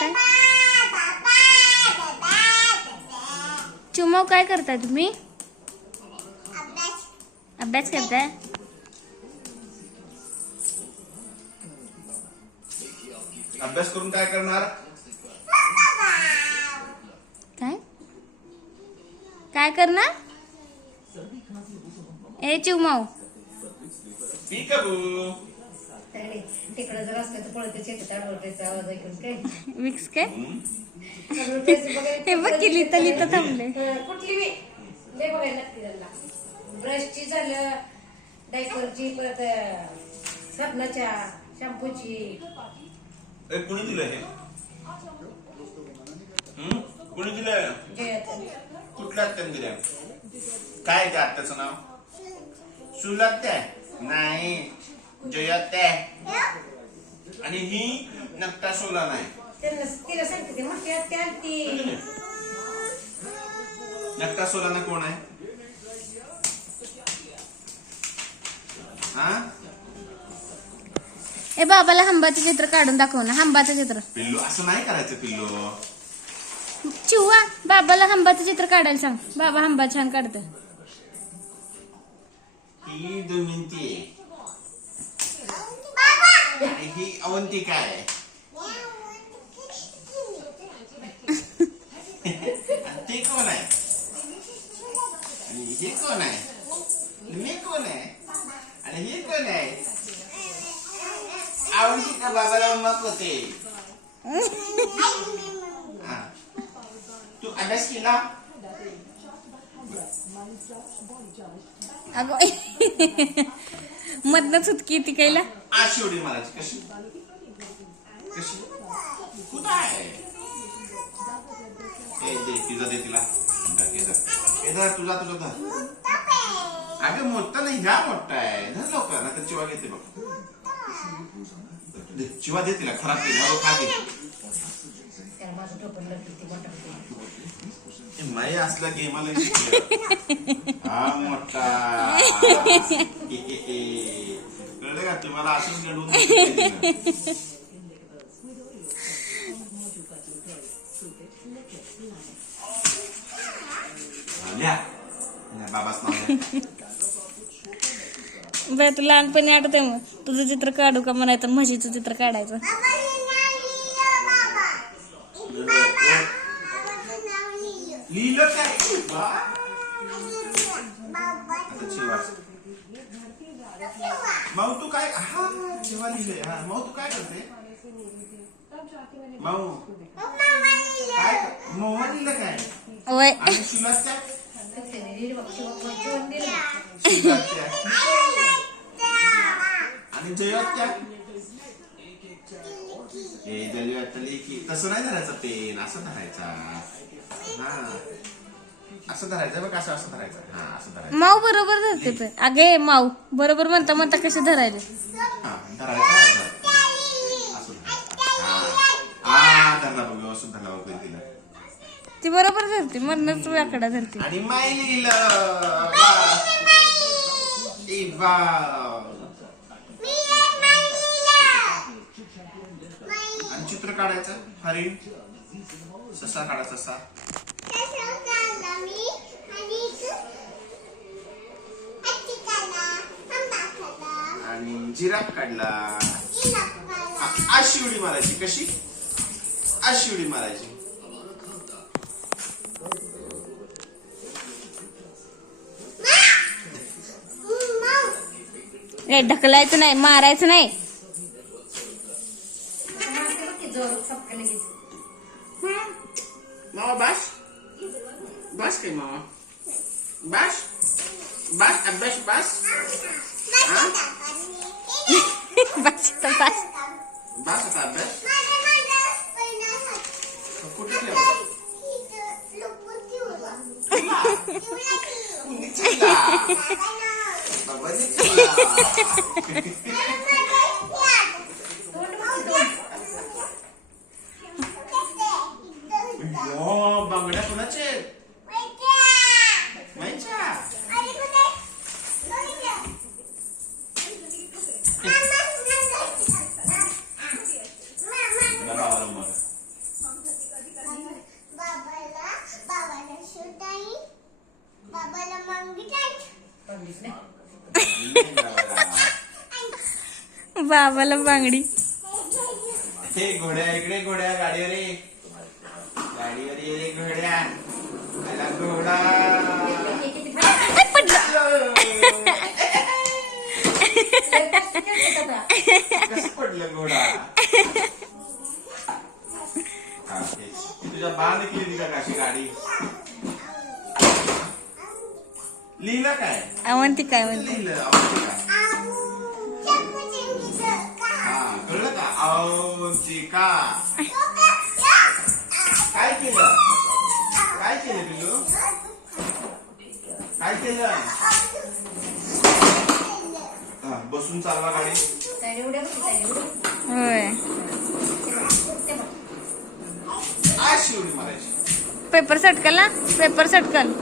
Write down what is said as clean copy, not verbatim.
करताय? चिवमाऊ काय करताय तुम्ही? अभ्यास करताय? अभ्यास करून काय करणार? काय काय करणार? ए चिवमाऊ तिकडं जर असतं तर पळत शेतात आडवटायचा आवाज ऐकून काय विक्स काय हे बघ की लिहिता लिहिता थांबले. कुठली बी लय बघायला लागते त्यांना. ब्रशची झालं, डायपरची, परत साबणाच्या, शॅम्पूची. कुणी दिलं हे? कुणी दिलं? कुठल्या आत्याने दिल्या? काय त्या आत्याचं नाव? सुलात्या? नाही, जयात्या. आणि ही नक्ता सोला नाही. तिला सांगते ते मोठी आत्या आलती. नक्ता सोलाना कोण आहे? हा? ए बाबाला हंबाचं चित्र काढून दाखव ना. हंबाचं चित्र. पिल्लू असं नाही करायचं पिल्लू. चिवा बाबाला हंबाचं चित्र काढायला सांग. बाबा हंबा छान काढत. ही दमयंती आणि ही अवंतिका आहे. ते कोण आहे? आणि हे कोण आहे? मी कोण आहे? आणि हे कोण आहे? अवंतिका बाबाला मग होते. तू अभ्यास केला? अगो मधनच हुतकी ती कायला. अशी उडी मारायची. कशी कशी कुठं आहे? दे तिचा दे तिला. तुझा अगं मोठा नाही, ह्या मोठा आहे. धर लवकर ना तर चिवा घेते बघ. चिवा दे तिला. खराब केली खा घे. माझं टोपण लागते मोठा. माई असला गेमाला हा मोठा. कळलं का तुम्हाला? असून घडवून बाबाच नाव. बरं तू लहानपणी आठवतंय मग तुझं चित्र काढू का म्हणायचं, म्हशीचं चित्र काढायचं. लिहिलं काय? माऊ तू काय? हा चिवा लिहिले. हा माऊ तू काय करते? माऊ काय? मोह लिहिलं काय? होय. आणि शिलाच्या आणि जयात्या हे जयात्या की तसं नाही धरायचं पेन. असं धरायचा. हा असं धरायचं बघ. असं असं धरायचं. हा असं धरायचं. माऊ बरोबर धरते पण. अगे माऊ बरोबर म्हणता म्हणता कसे धरायचे. हा धरायचं. असं धरायचं. हा धरला बघ. व्यवस्थित धरला बघ तिला. ती बरोबर धरते. मधनच आकडा धरते. आणि माय लिहिलं. आणि चित्र काढायचं. हरिण ससा काढायचा. ससा आणि जिराफ काढला. अशी उडी मारायची. कशी? अशी उडी मारायची. ढकलायचं नाही, मारायचं नाही. मामा बास बास काय मामा बास बास अभ्यास बास. बस तर बस. बास आता अभ्यास. कुठे बांगड्या कोणाचे? माहिच्या. बांगडीच नाही. बाबाला बांगडी. हे घोड्या इकडे, घोड्या गाडीवर ये. गाडीवर ये घोड्या. आला घोडा. किती फायदा. ए, पडलं. कसं पडलं घोडा? हा, तेच. तुझ्या बाण केली का अशी गाडी? लिहिलं काय? अवंती काय म्हणते? लिहिलं अवंतिका. हा, कळलं का? अवंतिका. काय केलं? काय केलं पिल्लू? काय केलं? हा, बसून चालवा गाडी. साईड उड्या बघ, साईड उड्या. होय. ते बघ. अशी उडी मारायची. पेपर सटकला, पेपर सटकल.